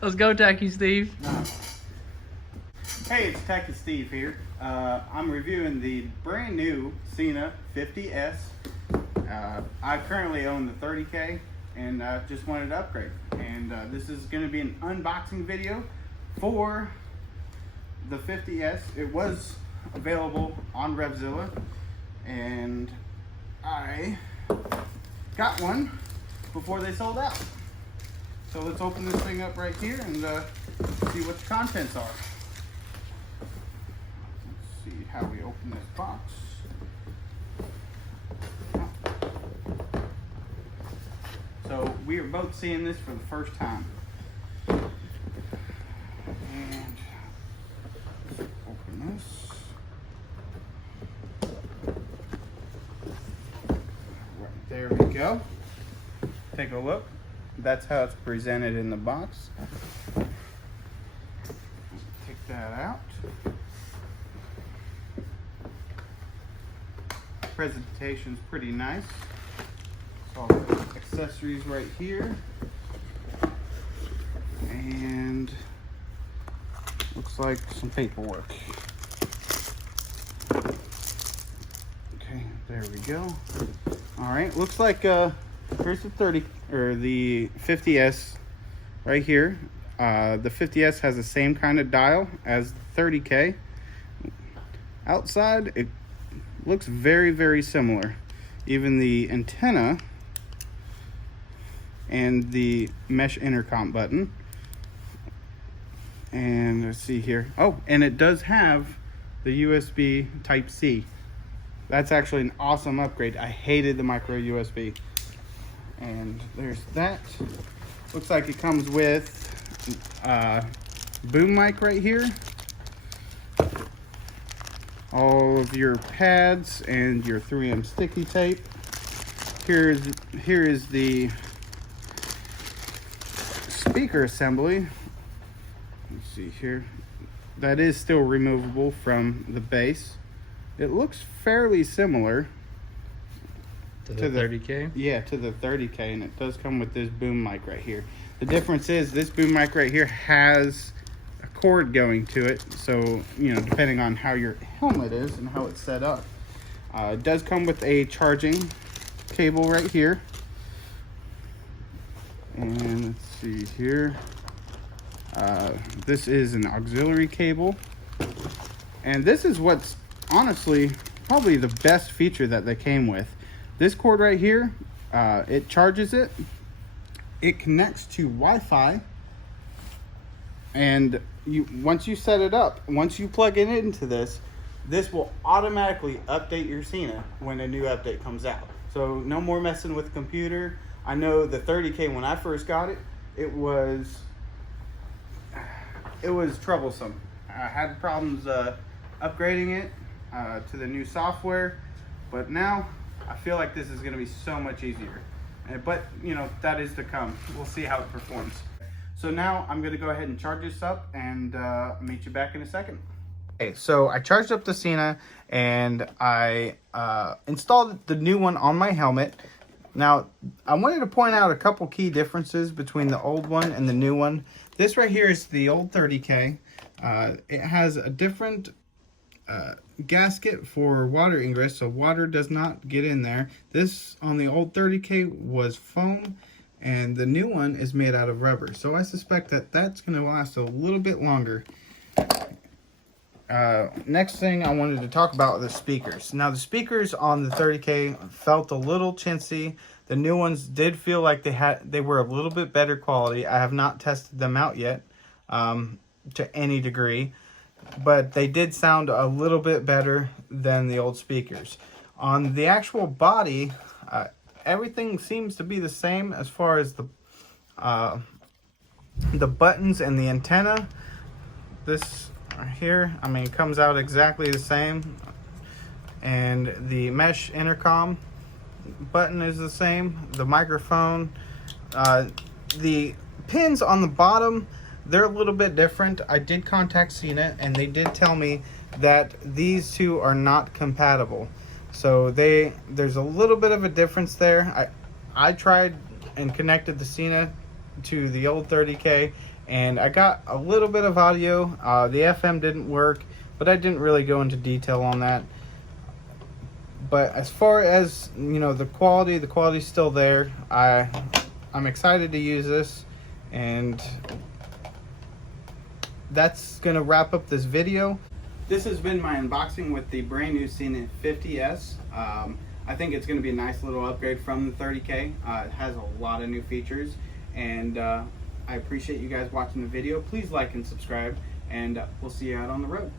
Let's go, Tacky Steve. Hey, it's Tacky Steve here. I'm reviewing the brand new Sena 50S. I currently own the 30K and just wanted to upgrade. And this is going to be an unboxing video for the 50S. It was available on Revzilla and I got one before they sold out. So let's open this thing up right here and see what the contents are. Let's see how we open this box. So we are both seeing this for the first time. And open this. Right, there we go. Take a look. That's how it's presented in the box. Take that out. Presentation's pretty nice. All the accessories right here. And looks like some paperwork. Okay, there we go. All right, looks like here's the 30 or the 50S right here. The 50S has the same kind of dial as the 30K. Outside, it looks very, very similar. Even the antenna and the mesh intercom button. And let's see here. Oh, and it does have the USB Type-C. That's actually an awesome upgrade. I hated the micro USB. And there's that. Looks like it comes with boom mic right here. All of your pads and your 3M sticky tape. Here is the speaker assembly. Let's see here. That is still removable from the base. It looks fairly similar to the 30K? Yeah, to the 30K, and it does come with this boom mic right here. The difference is this boom mic right here has a cord going to it, so, you know, depending on how your helmet is and how it's set up. It does come with a charging cable right here. And let's see here. This is an auxiliary cable. And this is what's honestly probably the best feature that they came with. This cord right here, it charges it. It connects to Wi-Fi. And once you set it up, once you plug it into this will automatically update your Sena when a new update comes out. So no more messing with the computer. I know the 30K, when I first got it, it was troublesome. I had problems upgrading it to the new software, but now I feel like this is going to be so much easier. But you know, that is to come. We'll see how it performs. So now I'm going to go ahead and charge this up and meet you back in a second. Okay, so I charged up the Sena and I installed the new one on my helmet. Now, I wanted to point out a couple key differences between the old one and the new one. This right here is the old 30K. It has a different gasket for water ingress, so water does not get in there. This on the old 30K was foam, and the new one is made out of rubber. So I suspect that that's going to last a little bit longer. Next thing I wanted to talk about are the speakers. Now the speakers on the 30K felt a little chintzy. The new ones did feel like they were a little bit better quality. I have not tested them out yet to any degree, but they did sound a little bit better than the old speakers. On the actual body, everything seems to be the same as far as the buttons and the antenna. This here, I mean, it comes out exactly the same, and the mesh intercom button is the same. The microphone, the pins on the bottom, they're a little bit different. I did contact Sena and they did tell me that these two are not compatible. So there's a little bit of a difference there. I tried and connected the Sena to the old 30K, and I got a little bit of audio. The FM didn't work, but I didn't really go into detail on that. But as far as, you know, the quality's still there. I'm excited to use this, and that's gonna wrap up this video. This has been my unboxing with the brand new Sena 50S. I think it's going to be a nice little upgrade from the 30K. It has a lot of new features, and I appreciate you guys watching the video. Please like and subscribe, and we'll see you out on the road.